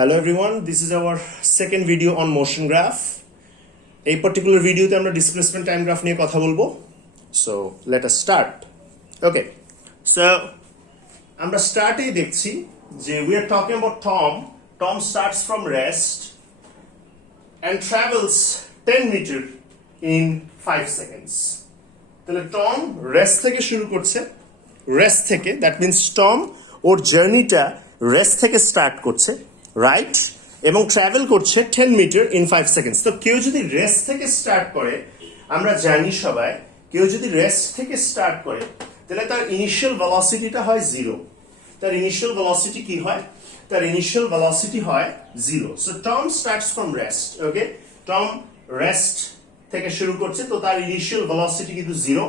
Hello everyone, this is our second video on motion graph. এই particular ভিডিওতে আমরা displacement time graph নিয়ে কথা বলবো. So let us start. Okay. So আমরা স্টার্টেই দেখছি যে we are talking about Tom. Tom starts from rest and travels 10 meter in 5 seconds. তাহলে Tom rest থেকে শুরু করছে. Rest থেকে, that means Tom ওর জার্নিটা রেস্ট থেকে স্টার্ট করছে, রাইট, এবং ট্রাভেল করছে 10 মিটার ইন 5 সেকেন্ডস। তো কেউ যদি রেস্ট থেকে স্টার্ট করে, আমরা জানি সবাই, কেউ যদি রেস্ট থেকে স্টার্ট করে তাহলে তার ইনিশিয়াল ভেলোসিটিটা হয় 0। তার ইনিশিয়াল ভেলোসিটি কি হয়? তার ইনিশিয়াল ভেলোসিটি হয় 0। So Tom starts from rest, okay? Tom rest থেকে শুরু করছে, তো তার ইনিশিয়াল ভেলোসিটি কিন্তু 0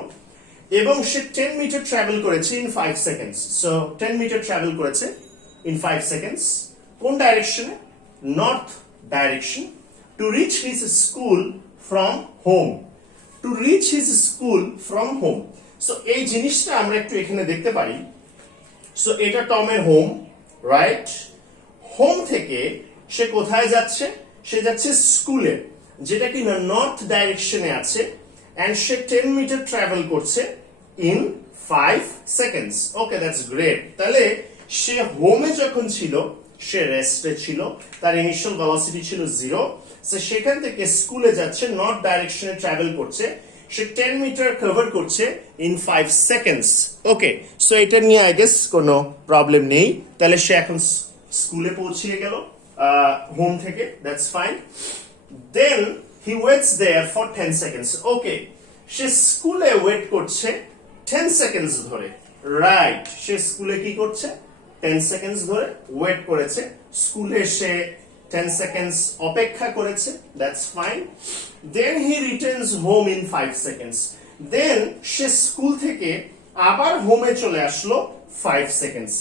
এবং সে 10 মিটার ট্রাভেল করেছে in 5 seconds. So 10 metre travel করেছে ইন 5 সেকেন্ডস কোন ডাইরেকশনে? North direction, to reach his school from home. To reach his school from home. So এই জিনিসটা আমরা একটু এখানে দেখতে পারি। সো এটা টমের হোম, রাইট? হোম থেকে সে কোথায় যাচ্ছে? সে যাচ্ছে স্কুলে, যেটা কিনা নর্থ ডাইরেকশনে আছে, and সে 10 মিটার ট্রাভেল করছে in 5 seconds. Okay, that's great. তাহলে সে হোমে যখন ছিল সে রেস্টে ছিল, তার ইনিশিয়াল ভেলোসিটি ছিল 0। সো সেখান থেকে স্কুলে যাচ্ছে, নর্থ ডাইরেকশনে ট্রাভেল করছে, সে 10 মিটার কভার করছে ইন 5 সেকেন্ডস। ওকে, সো এটা নিয়ে আই গেস কোনো প্রবলেম নেই। তাহলে সে এখন স্কুলে পৌঁছে গেল হোম থেকে, that's fine. Then he waits there for 10 seconds. Okay, সে স্কুলে ওয়েট করছে 10 সেকেন্ডস ধরে, রাইট? সে স্কুলে কি করছে? 10 সেকেন্ডস ধরে ওয়েট করেছে। স্কুলে সে 10 সেকেন্ডস অপেক্ষা করেছে, that's fine. Then he returns home in 5 seconds. Then সে স্কুল থেকে আবার হোমে চলে আসলো 5 সেকেন্ডস।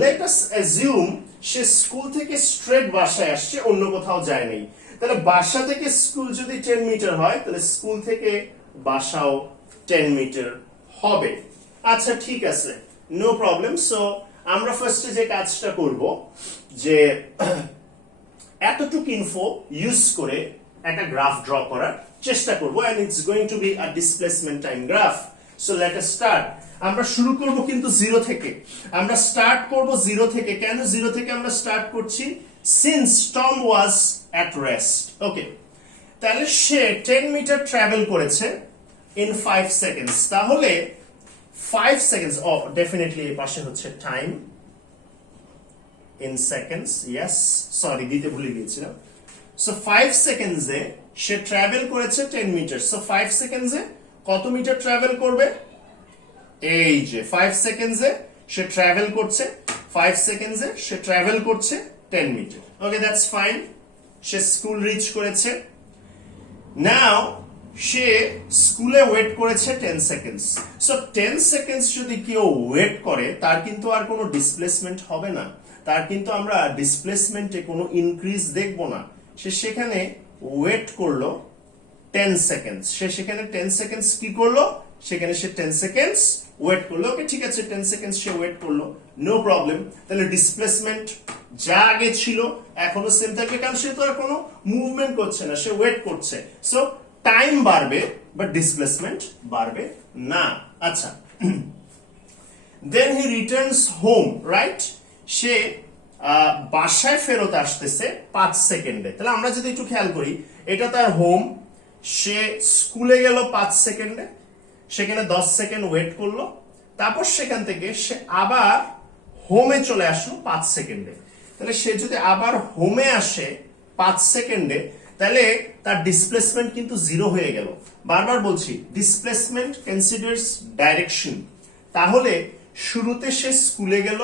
লেট আস অ্যাজিউম সে স্কুল থেকে স্ট্রেট বাসায় আসছে, অন্য কোথাও যায় নাই। তাহলে বাসা থেকে স্কুল যদি 10 মিটার হয়, তাহলে স্কুল থেকে বাসাও 10 মিটার হবে। আচ্ছা, ঠিক আছে, নো প্রবলেম। সো আমরা ফার্স্টে যে কাজটা করব, যে এতটুকু ইনফো ইউজ করে একটা গ্রাফ ড্র করার চেষ্টা করব, and it's going to be a displacement time graph. So let us start. আমরা শুরু করব কিন্তু 0 থেকে। আমরা স্টার্ট করব 0 থেকে। কেন 0 থেকে আমরা স্টার্ট করছি? Since Tom was at rest. Okay, তাহলে সে 10 মিটার ট্রাভেল করেছে in 5 seconds. তাহলে 5 seconds, ডেফিনেটলি এই পাশে হচ্ছে time in seconds. Yes, sorry, দিতে ভুলে গিয়েছিলাম। সো 5 সেকেন্ডসে সে ট্রাভেল করেছে 10 মিটার। সো 5 সেকেন্ডসে কত মিটার ট্রাভেল করবে? এই যে 5 সেকেন্ডসে সে ট্রাভেল করছে, 5 সেকেন্ডসে সে ট্রাভেল করছে 10 মিটার। Okay, that's fine. সে স্কুল রিচ করেছে। নাও সে স্কুলে ওয়েট করেছে 10 সেকেন্ডস। সো 10 সেকেন্ডস যদি কেউ ওয়েট করে, তার কিন্তু আর কোনো ডিসপ্লেসমেন্ট হবে না, তার কিন্তু আমরা ডিসপ্লেসমেন্টে কোনো ইনক্রিজ দেখব না। সে সেখানে ওয়েট করলো 10 সেকেন্ডস। সে সেখানে 10 সেকেন্ডস কি করলো? সেখানে সে 10 সেকেন্ডস ওয়েট করলো। ওকে, ঠিক আছে, 10 সেকেন্ডস সে ওয়েট করলো, নো প্রবলেম। তাহলে ডিসপ্লেসমেন্ট যা আগে ছিল এখনো সেম থাকবে, কারণ সে তো আর কোনো মুভমেন্ট করছে না, সে ওয়েট করছে। সো টাইম বাড়বে, বাট ডিসপ্লেসমেন্ট বাড়বে না। আচ্ছা, দেন হি রিটার্নস হোম, রাইট? সে বাসায় ফেরত আসতেছে 5 সেকেন্ডে। তাহলে আমরা যদি একটু খেয়াল করি, এটা তার হোম, সে স্কুলে গেল 5 সেকেন্ডে, সেখানে 10 সেকেন্ড ওয়েট করলো, তারপর সেখান থেকে সে আবার হোমে চলে আসলো 5 সেকেন্ডে। তাহলে সে যদি আবার হোমে আসে 5 সেকেন্ডে, তাহলে তার ডিসপ্লেসমেন্ট কিন্তু 0 হয়ে গেল। বারবার বলছি, ডিসপ্লেসমেন্ট কনসিডারস ডাইরেকশন। তাহলে শুরুতে সে স্কুলে গেল,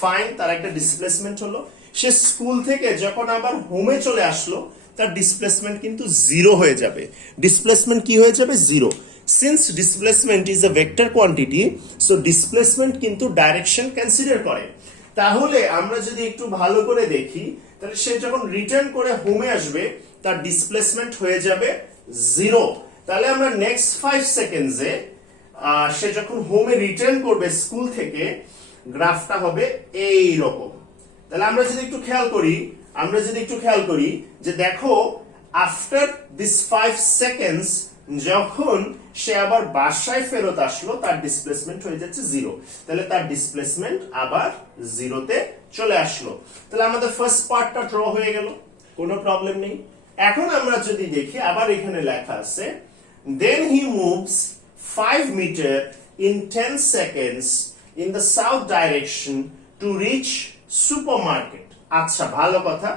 ফাইন, তার একটা ডিসপ্লেসমেন্ট হলো। সে স্কুল থেকে যখন আবার হোমে চলে আসলো, তার ডিসপ্লেসমেন্ট কিন্তু 0 হয়ে যাবে। ডিসপ্লেসমেন্ট কি হয়ে যাবে? 0। Since displacement is a vector quantity, so displacement কিন্তু ডাইরেকশন কনসিডার করে। তাহলে আমরা যদি একটু ভালো করে দেখি, তাহলে সে যখন রিটার্ন করে হোমে আসবে, তার ডিসপ্লেসমেন্ট হয়ে যাবে 0। তাহলে আমরা নেক্সট 5 সেকেন্ডসে সে যখন হোমে রিটার্ন করবে স্কুল থেকে, গ্রাফটা হবে এই রকম। তাহলে আমরা যদি একটু খেয়াল করি যে দেখো আফটার দিস 5 সেকেন্ডস যখন সে আবার বাসায় ফেরত আসলো তার ডিসপ্লেসমেন্ট হয়ে যাচ্ছে 0, তাহলে তার ডিসপ্লেসমেন্ট আবার 0 তে চলে আসলো। তাহলে আমাদের ফার্স্ট পার্টটা ড্র হয়ে গেল, কোনো প্রবলেম নেই। এখন আমরা যদি দেখি আবার এখানে লেখা আছে then he moves 5 meter in 10 seconds in the south direction to reach supermarket। আচ্ছা, ভালো কথা।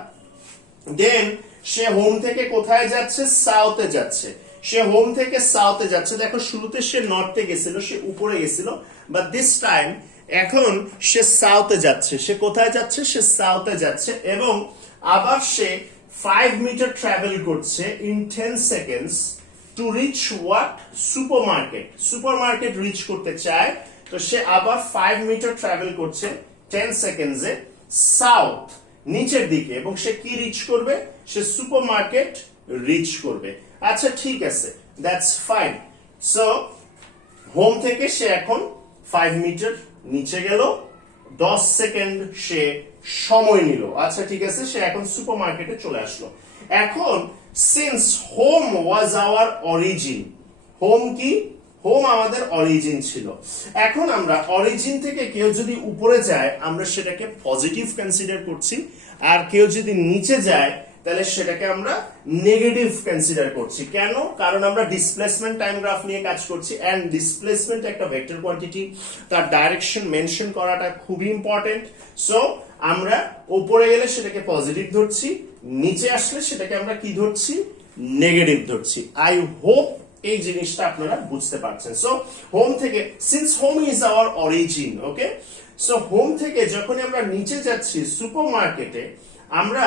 দেন সে হোম থেকে কোথায় যাচ্ছে? সাউথে যাচ্ছে। সে হোম থেকে সাউথে যাচ্ছে। দেখো শুরুতে সে নর্থে গেছিল, সে উপরে গেছিল, বাট দিস টাইম এখন সে সাউথে যাচ্ছে। সে কোথায় যাচ্ছে? সে সাউথে যাচ্ছে এবং আবার সে 5 মিটার ট্রাভেল করছে in 10 seconds to reach what? Supermarket. Supermarket reach করতে চায়, তো সে আবার 5 মিটার ট্রাভেল করছে 10 সেকেন্ডসে সাউথ, নিচের দিকে, এবং সে কি রিচ করবে? সে সুপারমার্কেট রিচ করবে। আচ্ছা ঠিক আছে, দ্যাটস ফাইন। সো হোম থেকে সে এখন 5 মিটার নিচে গেল, 10 সেকেন্ড সে সময় নিল। আচ্ছা ঠিক আছে, সে এখন সুপারমার্কেটে চলে আসলো। এখন since whom was our origin, home কি? হোম আমাদের অরিজিন ছিল। এখন আমরা অরিজিন থেকে কেউ যদি উপরে যায় আমরা সেটাকে পজিটিভ কনসিডার করছি, আর কেউ যদি নিচে যায় তাহলে সেটাকে আমরা নেগেটিভ কনসিডার করছি। কেন? কারণ আমরা ডিসপ্লেসমেন্ট টাইম গ্রাফ নিয়ে কাজ করছি, এন্ড ডিসপ্লেসমেন্ট একটা ভেক্টর কোয়ান্টিটি, তার ডাইরেকশন মেনশন করাটা খুবই ইম্পর্টেন্ট। সো আমরা উপরে গেলে সেটাকে পজিটিভ ধরছি, নিচে আসলে সেটাকে আমরা কি ধরছি? নেগেটিভ ধরছি। আই হোপ এই জিনিসটা আপনারা বুঝতে পারছেন। সো হোম থেকে, since home is our origin, okay, so home থেকে যখন আমরা নিচে যাচ্ছি সুপারমার্কেটে, আমরা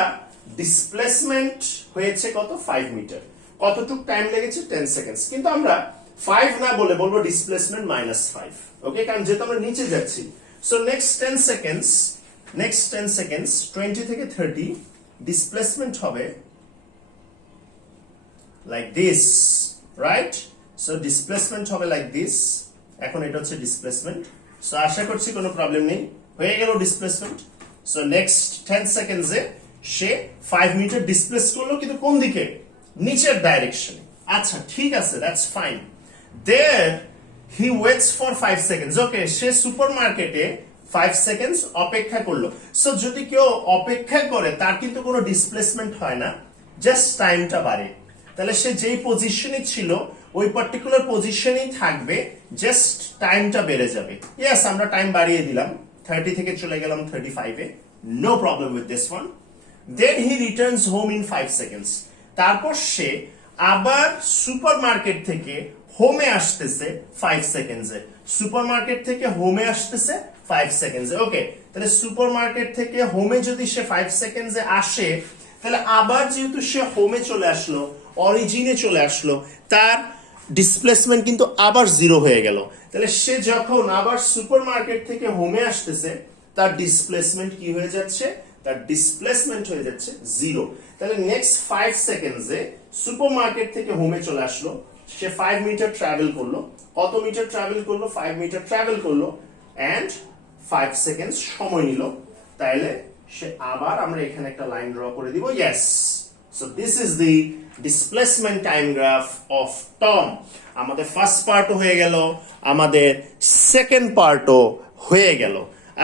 ডিসপ্লেসমেন্ট হয়েছে কত? 5 মিটার। কতটুক টাইম লেগেছে? 10 সেকেন্ডস। কিন্তু আমরা 5 না বলে বলবো ডিসপ্লেসমেন্ট -5, ওকে, কারণ যেহেতু আমরা নিচে যাচ্ছি। সো নেক্সট 10 সেকেন্ডস 20 থেকে 30 ডিসপ্লেসমেন্ট হবে like this, right? So displacement হবে লাইক দিস। এখন এটা হচ্ছে ডিসপ্লেসমেন্ট। সো আশা করছি কোনো প্রবলেম নেই, হয়ে গেল ডিসপ্লেসমেন্ট। সো নেক্সট 10 সেকেন্ডসে সে 5 মিটার ডিসপ্লেস করলো, কিন্তু কোন দিকে? নিচের ডাইরেকশনে। আচ্ছা ঠিক আছে, that's fine. There he waits for 5 seconds, okay, সে সুপারমার্কেটে 5 সেকেন্ডস অপেক্ষা করলো। সো যদি কেউ অপেক্ষা করে তার কিন্তু কোনো ডিসপ্লেসমেন্ট হয় না, জাস্ট টাইমটা বাড়ে। তাহলে সে যেই পজিশনে ছিল ওই পার্টিকুলার পজিশনেই থাকবে, জাস্ট টাইমটা বেড়ে যাবে। ইয়েস, আমরা টাইম বাড়িয়ে দিলাম, 30 থেকে চলে গেলাম 35-এ, no problem with this one. Then he returns home in 5 seconds. তারপর সে আবার সুপারমার্কেট থেকে হোমে আসতেছে 5 সেকেন্ডসে। সুপারমার্কেট থেকে হোমে আসতেছে 5 সেকেন্ডসে, ওকে। তাহলে সুপারমার্কেট থেকে হোমে যদি সে 5 সেকেন্ডসে আসে, তাহলে আবার যেহেতু সে হোমে চলে আসলো, অরিজিনে চলে আসলো, তার ডিসপ্লেসমেন্ট কিন্তু আবার 0 হয়ে গেল। তাহলে সে যখন আবার সুপারমার্কেট থেকে হোমে আসতেছে তার ডিসপ্লেসমেন্ট কি হয়ে যাচ্ছে? তার ডিসপ্লেসমেন্ট হয়ে যাচ্ছে 0। তাহলে নেক্সট 5 সেকেন্ডসে সুপারমার্কেট থেকে হোমে চলে আসলো, সে 5 মিটার ট্রাভেল করলো। কত মিটার ট্রাভেল করলো? 5 মিটার ট্রাভেল করলো, এন্ড 5 সেকেন্ডস সময় নিল। তাইলে সে আবার, আমরা এখানে একটা লাইন ড্র করে দিব, yes. So this is the displacement time graph of Tom. আমাদের ফার্স্ট পার্টও হয়ে গেল, আমাদের সেকেন্ড পার্টও হয়ে গেল।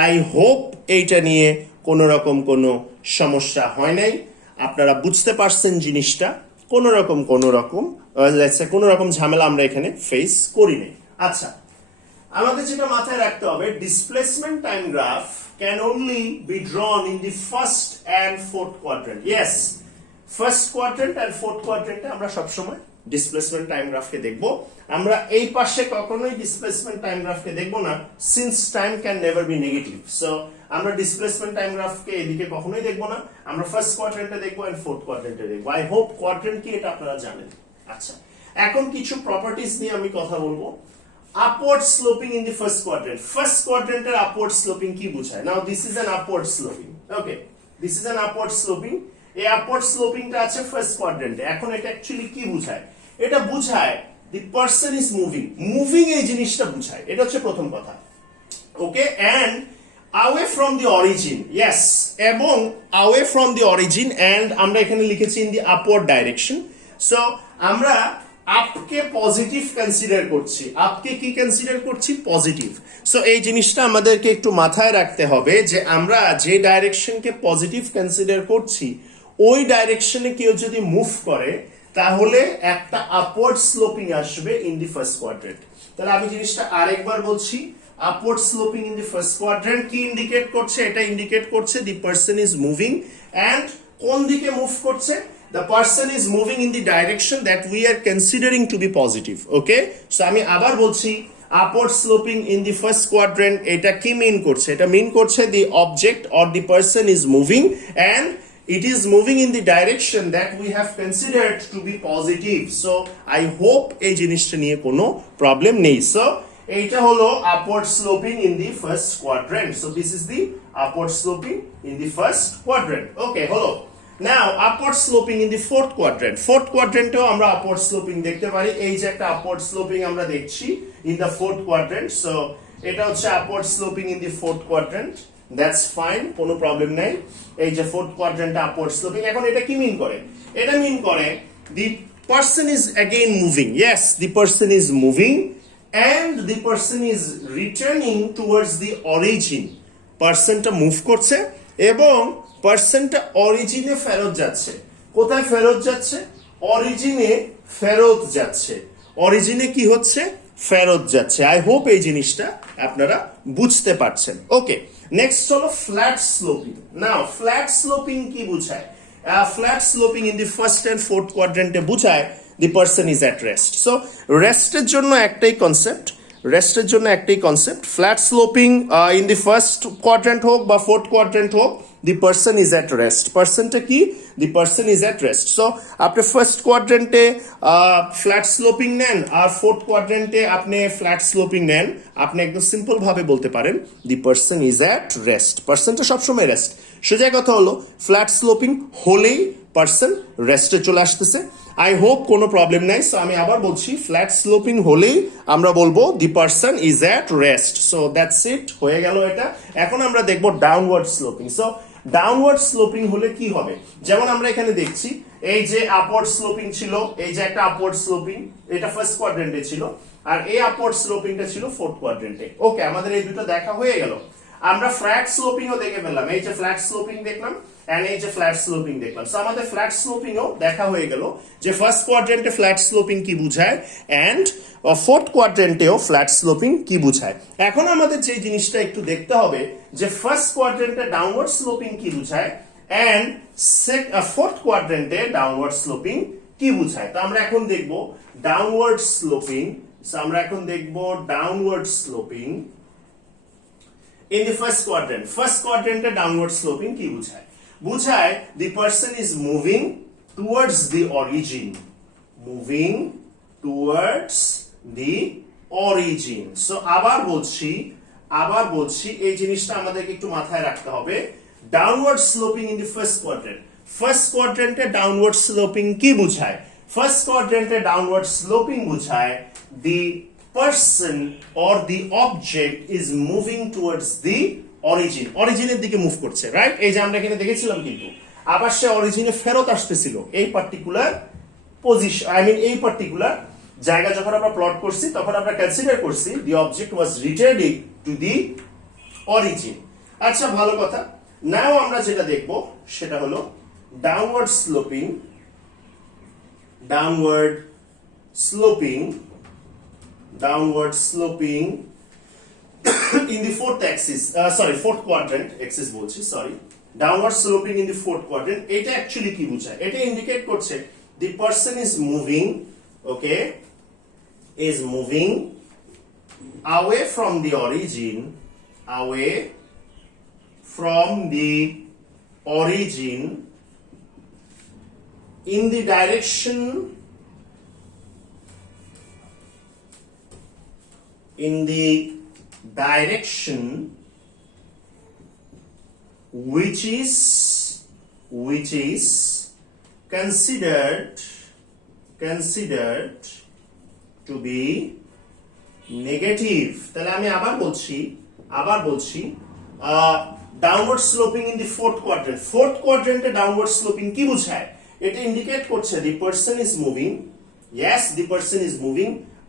আই হোপ এইটা নিয়ে কোনো রকম কোনো সমস্যা হয় নাই, আপনারা বুঝতে পারছেন জিনিসটা। কোনো রকম ঝামেলা আমরা এখানে ফেস করি নাই। আচ্ছা, আমাদের যেটা মাথায় রাখতে হবে, displacement time graph can only be drawn in the first and fourth quadrant. Yes, first quadrant and fourth quadrant আমরা সবসময় ডিসপ্লেসমেন্ট টাইম গ্রাফকে দেখব। আমরা এই পাশে কখনোই ডিসপ্লেসমেন্ট টাইম গ্রাফকে দেখব না, since time can never be negative. So আমরা ডিসপ্লেসমেন্ট টাইম গ্রাফকে এদিকে কখনোই দেখব না, আমরা ফার্স্ট কোয়াড্রেন্টে দেখব এন্ড ফোর্থ কোয়াড্রেন্টে দেখব। আই হোপ কোয়াড্রেন্ট কি এটা আপনারা জানেন। আচ্ছা, এখন কিছু প্রপার্টিজ নিয়ে আমি কথা বলবো। Upward sloping in the first quadrant. First quadrant এর upward sloping কি বোঝায়? Now this is an upward sloping. Okay, this is an upward sloping. এই upward sloping টা আছে ফার্স্ট কোয়াড্রেন্টে। এখন এটা অ্যাকচুয়ালি কি বোঝায়? এটা বোঝায় the person is moving. Moving এই জিনিসটা বোঝায়, এটা হচ্ছে প্রথম কথা। ওকে, and away from the origin, yes, এবং away from the origin, and আমরা এখানে লিখেছি in the upward direction. So আমরা আপকে পজিটিভ কনসিডার করছি, আপকে কি কনসিডার করছি, পজিটিভ। সো এই জিনিসটা আমাদেরকে একটু মাথায় রাখতে হবে যে আমরা যে ডাইরেকশনকে পজিটিভ কনসিডার করছি ওই ডাইরেকশনে কেউ যদি মুভ করে তাহলে একটা আপওয়ার্ড স্লোপিং আসবে ইন দি ফার্স্ট কোয়াড্রেন্ট। তাহলে আমি জিনিসটা আরেকবার বলছি, upward sloping in the first quadrant কি ইন্ডিকেট করছে? এটা ইন্ডিকেট করছে the person is moving, and কোন দিকে মুভ করছে? The person is moving in the direction that we are considering to be positive. Okay, so আমি আবার বলছি upward sloping in the first quadrant, এটা কি মিন করছে? এটা মিন করছে the object or the person is moving and it is moving in the direction that we have considered to be positive. So I hope এই জিনিসটা নিয়ে কোনো প্রবলেম নেই। So এইটা হলো upward sloping in the first quadrant. So this is the upward sloping in the first quadrant. Okay, হলো। Now upward sloping in the fourth quadrant. Fourth quadrant এও আমরা upward sloping দেখতে পারি। এই যে একটা upward sloping আমরা দেখছি in the fourth quadrant. So এটা হচ্ছে upward sloping in the fourth quadrant. That's fine, কোনো প্রবলেম নাই। এই যে fourth quadrant upward sloping, এখন এটা কি মিন করে? এটা মিন করে the person is again moving. Yes, the person is moving and the person is returning towards the origin. পার্সনটা মুভ করছে এবং পার্সনটা অরিজিনে ফেরত যাচ্ছে। কোথায় ফেরত যাচ্ছে? অরিজিনে ফেরত যাচ্ছে। অরিজিনে কি হচ্ছে? ফেরত যাচ্ছে। আই হোপ এই জিনিসটা আপনারা বুঝতে পারছেন। ওকে, নেক্সট হলো flat sloping. Now flat sloping কি বোঝায়? Flat sloping in the first and fourth কোয়াড্রেন্টে বোঝায় the person is at rest. So রেস্টের জন্য একটাই কনসেপ্ট, রেস্টের জন্য একটাই concept, flat sloping in the first quadrant হোক বা ফোর্থ কোয়াড্রেন্ট হোক, the person is at rest. পার্সনটা কি? the person is at rest. So আপনি ফার্স্ট কোয়াড্রেন্টে ফ্ল্যাট স্লোপিং নেন আর ফোর্থ কোয়াড্রেন্টে আপনি ফ্ল্যাট স্লোপিং নেন, আপনি একদম সিম্পল ভাবে বলতে পারেন the person is at rest. পার্সনটা সবসময় রেস্ট। সোজা কথা হলো ফ্ল্যাট স্লোপিং হলেই পার্সন রেস্টে চলে আসতেছে। আই হোপ কোনো প্রবলেম নাই। সো আমি আবার বলছি ফ্ল্যাট স্লোপিং হলেই আমরা বলবো the person is at rest. So that's it, হয়ে গেল এটা। এখন আমরা দেখবো downward sloping. So downward sloping হলে কি হবে? যেমন আমরা এখানে দেখছি এই যে আপওয়ার্ড স্লোপিং ছিল, এই যে একটা আপওয়ার্ড স্লোপিং, এটা ফার্স্ট কোয়াড্রেন্টে ছিল, আর এই আপওয়ার্ড স্লোপিংটা ছিল ফোর্থ কোয়াড্রেন্টে। ওকে, আমাদের এই দুটো দেখা হয়ে গেল। আমরা ফ্ল্যাট স্লোপিংও দেখে ফেললাম, এই যে ফ্ল্যাট স্লোপিং দেখলাম এন্ড এই যে ফ্ল্যাট স্লোপিং দেখলাম। সো আমাদের ফ্ল্যাট স্লোপিংও দেখা হয়ে গেল যে ফার্স্ট কোয়াড্রেন্টে ফ্ল্যাট স্লোপিং কি বোঝায় এন্ড ফোর্থ কোয়াড্রেন্টেও ফ্ল্যাট স্লোপিং কি বোঝায়। এখন আমাদের যে জিনিসটা একটু দেখতে হবে যে ফার্স্ট কোয়াড্রেন্টে ডাউনওয়ার্ড স্লোপিং কি বোঝায় এন্ড ফোর্থ কোয়াড্রেন্টে ডাউনওয়ার্ড স্লোপিং কি বোঝায়। তো আমরা এখন দেখব ডাউনওয়ার্ড স্লোপিং। সো আমরা এখন দেখব downward sloping in the first quadrant. First quadrant downward sloping কি বোঝায়? বোঝায় the person is moving towards the origin. Moving towards the origin. So আবার বলছি এই জিনিসটা আমাদেরকে একটু মাথায় রাখতে হবে। Downward sloping in the first quadrant. First quadrant A downward sloping কি বোঝায়? First quadrant এ downward sloping বোঝায় the person or the object is moving towards the origin. অরিজিনের দিকে মুভ করছে, রাইট? এই যে আমরা এখানে দেখেছিলাম, কিন্তু আবার সে অরিজিনে ফেরত আসতেছিল এই পার্টিকুলার পজিশন, আই মিন এই পার্টিকুলার জায়গা যখন আমরা প্লট করছি তখন আমরা কনসিডার করছি the object was returning to the origin. আচ্ছা, ভালো কথা। নাও আমরা যেটা দেখব সেটা হলো downward sloping. Downward sloping in the fourth quadrant axis বলছি, sorry, downward sloping in the fourth quadrant, এটা অ্যাকচুয়ালি কি বোঝায়? এটা ইন্ডিকেট করছে the person is moving, okay, is moving away from the origin, in the direction which is considered to be negative. তাহলে আমি আবার বলছি downward sloping in the fourth quadrant. Fourth কোয়াড্রেন্টে ডাউনওয়ার্ড স্লোপিং কি বোঝায়? এটা ইন্ডিকেট করছে the person is moving, yes the person is moving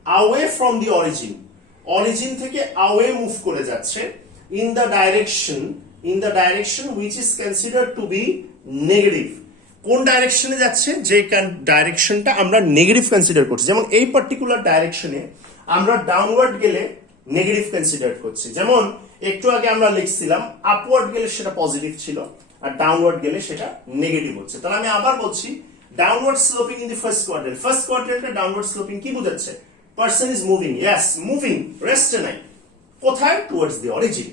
away from the origin, origin থেকে অ্যাওয়ে মুভ করে যাচ্ছে in the direction which is considered to be negative. কোন ডাইরেকশনে যাচ্ছে? যে ডাইরেকশনটা আমরা নেগেটিভ কনসিডার করছি। যেমন এই পার্টিকুলার ডাইরেকশনে আমরা ডাউনওয়ার্ড গেলে নেগেটিভ কনসিডার করছি। যেমন একটু আগে আমরা লিখছিলাম আপওয়ার্ড গেলে সেটা পজিটিভ ছিল, আর ডাউনওয়ার্ড গেলে সেটা নেগেটিভ হচ্ছে। তাহলে আমি আবার বলছি downward sloping in the first quadrant. First কোয়াড্রেন্টে ডাউনওয়ার্ড স্লোপিং কি বোঝাচ্ছে? Person is moving, yes moving, রেস্টে নাই, কোথায়? Towards the origin.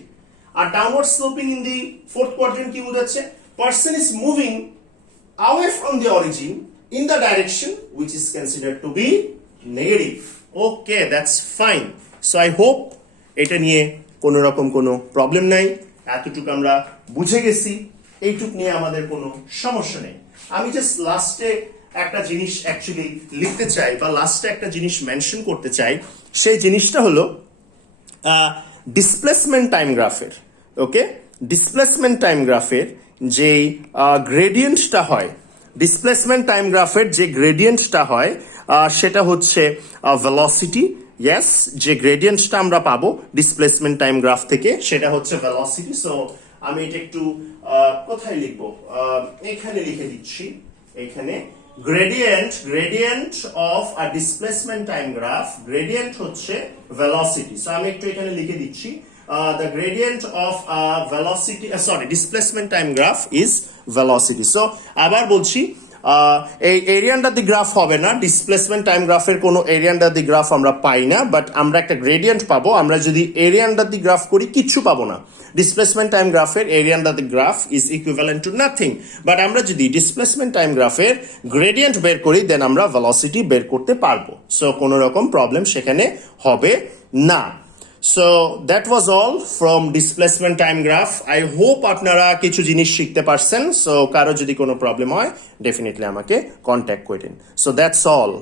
আর downward sloping in the fourth quadrant কি বোঝাচ্ছে? Person is moving away from the origin in the direction which is considered to be negative. Okay, that's fine. So I hope এটা নিয়ে কোনো রকম কোনো problem নাই, এতটুকু আমরা বুঝে গেছি, এইটুক নিয়ে আমাদের কোনো সমস্যা নেই। আমি জাস্ট লাস্টে একটা জিনিস অ্যাকচুয়ালি লিখতে চাই বা লাস্টে একটা জিনিস মেনশন করতে চাই, সেই জিনিসটা হলো ডিসপ্লেসমেন্ট টাইম গ্রাফের। ওকে, ডিসপ্লেসমেন্ট টাইম গ্রাফের যে গ্রেডিয়েন্টটা হয়, ডিসপ্লেসমেন্ট টাইম গ্রাফের যে গ্রেডিয়েন্টটা হয় সেটা হচ্ছে ভেলোসিটি। ইয়েস, যে গ্রেডিয়েন্টটা আমরা পাবো ডিসপ্লেসমেন্ট টাইম গ্রাফ থেকে সেটা হচ্ছে ভেলোসিটি। সো আমি এটা একটু কোথায় লিখবো? এখানে লিখে দিচ্ছি। এখানে gradient of a displacement time graph, gradient হচ্ছে ভেলোসিটি। সো আমি একটু এখানে লিখে দিচ্ছি the gradient of velocity, displacement time graph is velocity. So আবার বলছি এই এরিয়া আন্ডার দি গ্রাফ হবে না, ডিসপ্লেসমেন্ট টাইম গ্রাফের কোনো এরিয়া আন্ডার দি গ্রাফ আমরা পাই না, বাট আমরা একটা গ্রেডিয়েন্ট পাবো। আমরা যদি এরিয়া আন্ডার দি গ্রাফ করি কিচ্ছু পাবো না। ডিসপ্লেসমেন্ট টাইম গ্রাফের area under the graph is equivalent to nothing, but আমরা যদি ডিসপ্লেসমেন্ট টাইম গ্রাফের গ্রেডিয়েন্ট বের করি দেন আমরা ভেলোসিটি বের করতে পারবো। সো কোনো রকম প্রবলেম সেখানে হবে না। So that was all from displacement time graph. I hope আপনারা কিছু জিনিস শিখতে পারছেন। So কারো যদি কোনো প্রবলেম হয় ডেফিনেটলি আমাকে কন্ট্যাক্ট করেন। So that's all.